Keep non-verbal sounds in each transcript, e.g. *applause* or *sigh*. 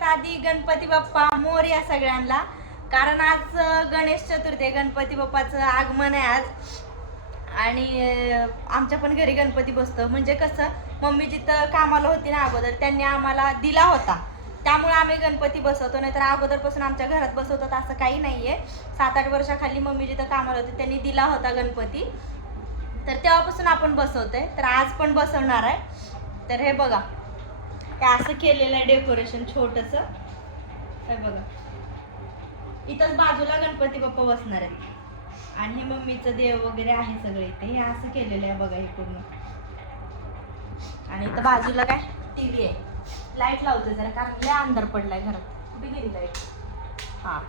सगळ्यात आधी गणपती बाप्पा मोर या सगळ्यांना कारण आज गणेश चतुर्थी आहे. गणपती बाप्पाचं आगमन आहे आज. आणि आमच्या पण घरी गणपती बसतो. म्हणजे कसं मम्मी जिथं कामाला होती ना अगोदर त्यांनी आम्हाला दिला होता. त्यामुळे आम्ही गणपती बसवतो. नाहीतर अगोदरपासून आमच्या घरात बसवतात असं काही नाही आहे सात आठ वर्षाखाली मम्मी जिथं कामाला होती त्यांनी दिला होता गणपती. तर तेव्हापासून आपण बसवतोय. तर आज पण बसवणार आहे. तर हे बघा. असं केलेलं आहे डेकोरेशन छोटस. हे बघा. इथंच बाजूला गणपती बाप्पा बसणार आहेत. आणि हे मम्मीचं देव वगैरे आहे सगळं इथे. हे असं केलेलं आहे बघा हे पूर्ण. आणि इथं बाजूला काय? टीव्ही आहे. लाइट लावते जरा कारण लय अंधार पडलाय घरात. कुठे गेली लाइट हा.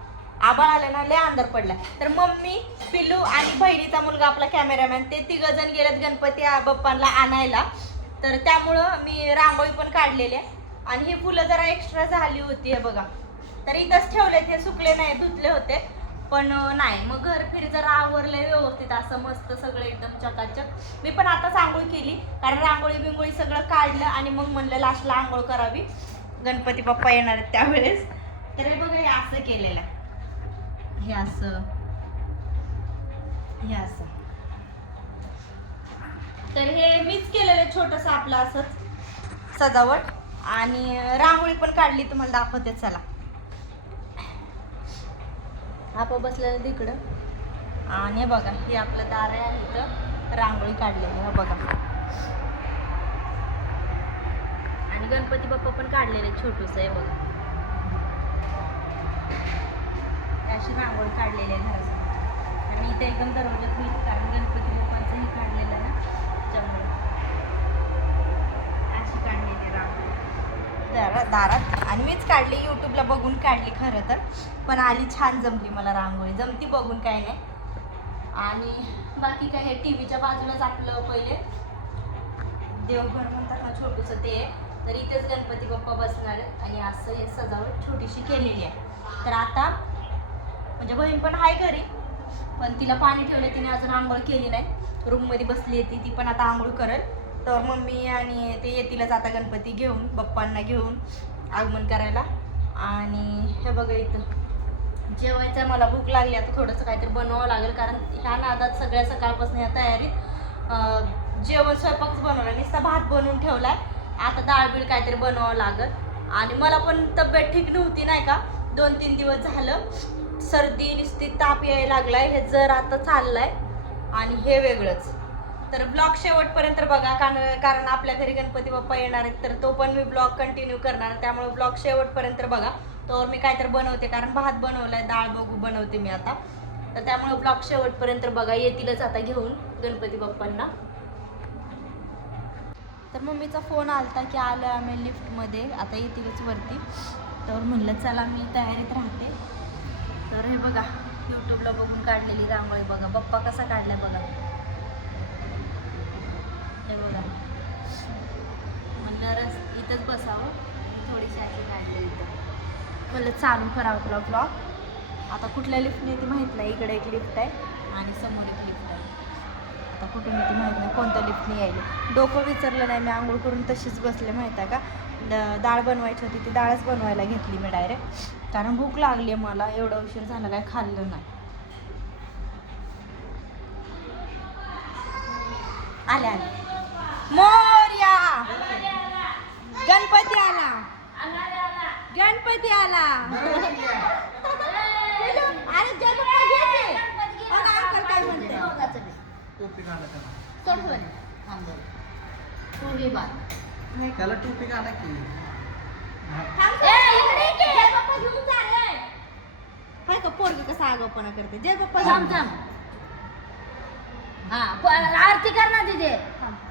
आबाळ आलं ना लय अंधार पडलाय. तर मम्मी पिल्लू आणि बहिणीचा मुलगा आपला कॅमेरामॅन ते तिघ जण गेलेत गणपती बाप्पांना आणायला. तर त्यामुळं मी रांगोळी पण काढलेली आहे. आणि ही फुलं जरा एक्स्ट्रा झाली होती हे बघा. तर इथंच ठेवलेत हे सुकले नाही धुतले होते. पण नाही मग घर फिर जरा आवरलंय व्यवस्थित असं मस्त सगळं एकदम चकाचक. मी पण आताच आंघोळ केली कारण रांगोळी बिंगोळी सगळं काढलं आणि मग म्हणलं लास्टला आंघोळ करावी. गणपती बाप्पा येणार आहेत त्यावेळेस. तर हे बघा हे असं केलेलं आहे. हे असं. हे असं. तर हे मीच केलेलं छोटस आपलं असंच सजावट. आणि रांगोळी पण काढली तुम्हाला दाखवते चला. आप बसलेलं तिकडं. आणि हे बघा हे आपलं दार आहे आणि इथं रांगोळी काढलेली आहे. बघा. आणि गणपती बाप्पा पण काढलेले छोटूस आहे बघा. अशी रांगोळी काढलेली आहे घरासमोर. आणि इथे एकदम दरवाजात होईल कारण गणपती बाप्पांचंही काढलेलं आहे ना दारात दारात आणि मीच काढली यूट्यूबला बघून काढली खरं तर. पण आली छान जमली मला रांगोळी. जमती बघून काय नाही. आणि बाकी काय हे टी व्हीच्या बाजूलाच आपलं पहिले. देवघर म्हणतात ना छोटूसं ते आहे. तर इथेच गणपती बाप्पा बसणार आणि असं हे सजावट छोटीशी केलेली आहे. तर आता म्हणजे बहीण पण आहे घरी पण तिला पाणी ठेवलं तिने अजून आंघोळ केली नाही. रूममध्ये बसली आहे ती. ती पण आता आंघोळ करेल. तर मम्मी आणि ते येतीलच आता गणपती घेऊन बाप्पांना घेऊन आगमन करायला. आणि हे बघा इथं जेवायचं मला भूक लागली आता थोडंसं काहीतरी बनवावं लागेल कारण ह्या नादात सगळ्या सकाळपासून ह्या तयारीत जेवण स्वयंपाकच बनवला नुसता भात बनवून ठेवलाय. आता डाळ बीळ काहीतरी बनवावं लागेल. आणि मला पण तब्येत ठीक नव्हती नाही का? दोन तीन दिवस झालं सर्दी नुसती ताप यायला लागलाय हे जर आता चाललंय आणि हे वेगळंच. तर ब्लॉग शेवटपर्यंत बघा कारण कारण आपल्या घरी गणपती बाप्पा येणार आहेत तर तो पण मी ब्लॉग कंटिन्यू करणार. त्यामुळे ब्लॉग शेवटपर्यंत बघा. तर मी काय तर बनवते कारण भात बनवलाय डाळ बघू बनवते मी आता. तर त्यामुळे ब्लॉग शेवटपर्यंत बघा येतीलच आता घेऊन गणपती बाप्पांना. तर मम्मीचा फोन आलता की आलो आम्ही लिफ्टमध्ये आता येतीलच वरती. तर म्हणलं चला मी तयारीत राहते. तर हे बघा यूट्यूबला बघून काढलेली रांगोळी बघा. बाप्पा कसा काढला बघा. हे बघा. म्हणणारच रस इथंच बसावं. थोडीशी अशी काढली इथं. म्हणलं चालू करावं तुला ब्लॉग आता कुठल्या लिफ्टने ती माहीत नाही. इकडे एक लिफ्ट आहे आणि समोर एक लिफ्ट आहे. आता कुठून येते माहीत नाही. कोणत्या लिफ्टने यायला. डोकं विचारलं नाही. मी आंघोळ करून तशीच बसले. माहीत आहे का? डाळ बनवायची होती. ती डाळच बनवायला घेतली मी डायरेक्ट कारण भूक लागली आहे मला. एवढा उशीर झाला काय खाल्लं नाही. आले आले. मोर्या. गणपती आला. गणपती आला. अरे जय बाप्पा घे. बघा अंकल काय म्हणते. टोपी घाला त्याला. टोपी घाला की. थांब. ए, जय बाप्पा घेऊन जा रे. हाय का पोरग कसा आगाऊपणा करते. जय बाप्पा. थांब. थांब. हा आरती कर ना तिथे.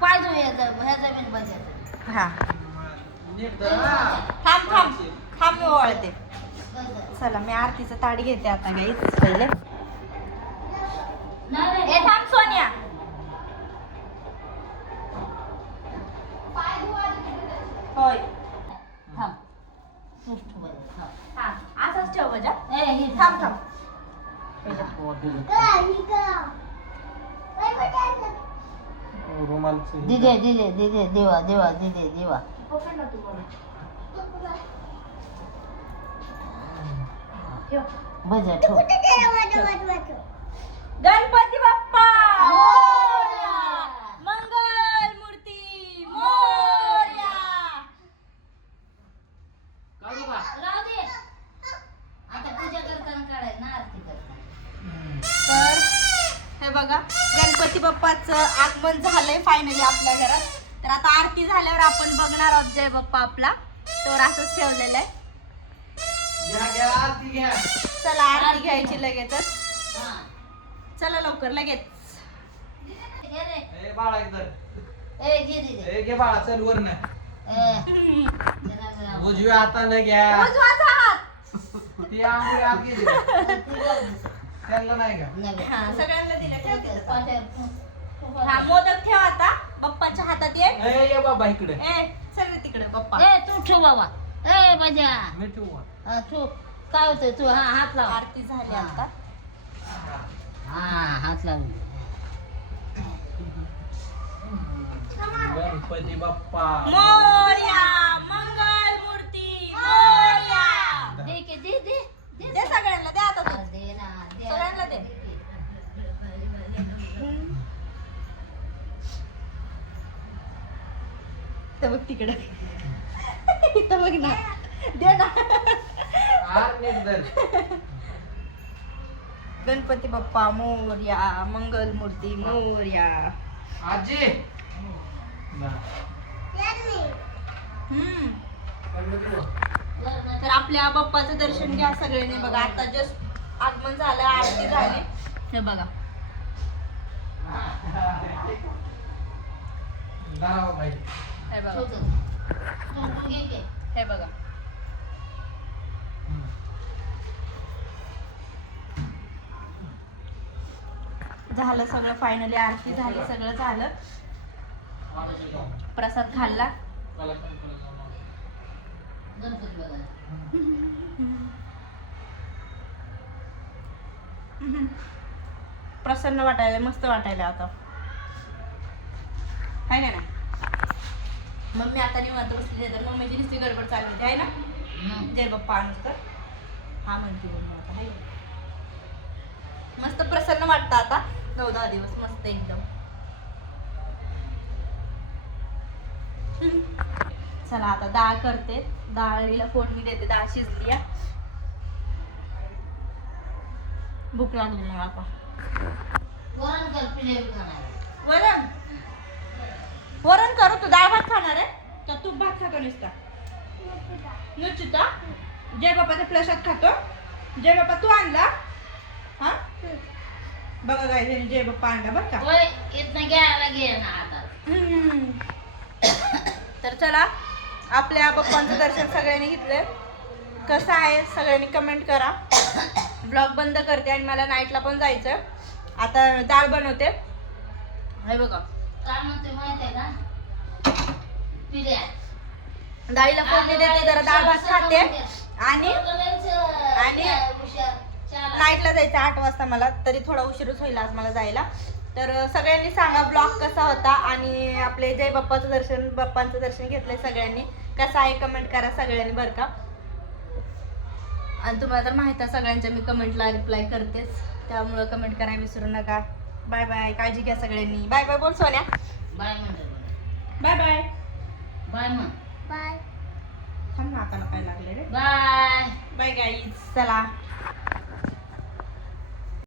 पाहिजे ह्याचा ह्याचा बिन बसायचं हा. नीट धर ना. थांब थांब. थांब मी ओळखते. चला मी आरतीचं ताट घेते आता गाईच पहिले. ए थांब सोनिया. होय. थांब. हा असंच ठेव हे थांब थांब. रुमाल दिदे दिदे दिदे देवा देवा दिदे देवा. बजा ठेव. गणपती बाप्पा! हो. बघा गणपती बाप्पाचं आगमन झालंय फायनली आपल्या घरात. तर आता आरती झाल्यावर आपण बघणार आहोत जय बाप्पा आपला. तर असंच ठेवलेलं आहे. चला आरती घ्यायची लगेचच. चला लवकर लगेच. उजव्या हाताने घ्या. ती आंघोळी आत गेली. *laughs* त्यांना नाही का? सगळ्यांना हा. मोदक ठेव आता. बाप्पाच्या हातात ये. ए ये बाबा इकडे. ए चल रे तिकडे बाप्पा. ए तू ठेव बाबा. ए बजा मी ठेवू. हा, तू काय होतंय तू? हा हात लाव. आरती झाली आता. हा हात लावून दे. गणपती बाप्पा. मोरया मंगल मूर्ती मोरया दे की दे दे दे दे सगळ्यांना दे आता हा, तू. दे ना दे सगळ्यांना दे. इथं बघ तिकडे. इथं बघ ना. दे ना. गणपती बाप्पा मोरया मंगल मूर्ती मोरया आजी. ना. हम्म. तर आपल्या बाप्पाचं दर्शन घ्या सगळ्यांनी बघा. आता जस्ट आगमन झालं आरती झाली. हे बघा. *laughs* हे बघा. हे. झालं सगळं फायनली आरती झाली सगळं झालं प्रसाद खाल्ला. प्रसन्न वाटायला मस्त वाटायला आता का ना मम्मी आता निवांत बसली तर मम्मीची नुसती गडबड चालू होती आहे ना. जय बाप्पा तर. हा म्हणते मम्मी आता? मस्त प्रसन्न वाटतं आता. नऊ दहा दिवस मस्त एकदम. चला आता डाळ करते. डाळीला फोडणी देते डाळ शिजली आहे. भूक लागली मला आता. वरण कर वरण? वरण करू तू डाळ भात खाणार आहे तर तूप भात खातो नुसता? नुचिता जय बापाचा प्रसाद खातो जय बाप्पा तू आणला हा? बघा काय जय बाप्पा आणला बरं का? होय इथनं घ्यायला घे ना आता. तर चला आपल्या बाप्पांचं दर्शन सगळ्यांनी घेतलंय कसं आहे सगळ्यांनी कमेंट करा. ब्लॉग बंद करते आणि मला नाईटला पण जायचं. आता डाळ बनवते. हे बघा. काय म्हणते माहिती आहे का? डाळीला फोडणी देते जरा डाळ भात खाते. आणि आणि नाईटला जायचं आठ वाजता मला तरी थोडा उशीरच होईल आज मला जायला. तर सगळ्यांनी सांगा ब्लॉग कसा होता? आणि आपले जय बाप्पाचं दर्शन बाप्पांचं दर्शन घेतलंय सगळ्यांनी. कसं आहे? कमेंट करा सगळ्यांनी बरं का? आणि तुम्हाला तर माहीत आहे सगळ्यांच्या मी कमेंटला रिप्लाय करतेच. त्यामुळं कमेंट करायला विसरू नका. बाय बाय काळजी घ्या सगळ्यांनी. बाय बाय बोल सोन्या. बाय म्हणते बाय बाय बाय म्हण. बाय. थांब हाताला काय लागले रे. बाय. बाय गाईज चला.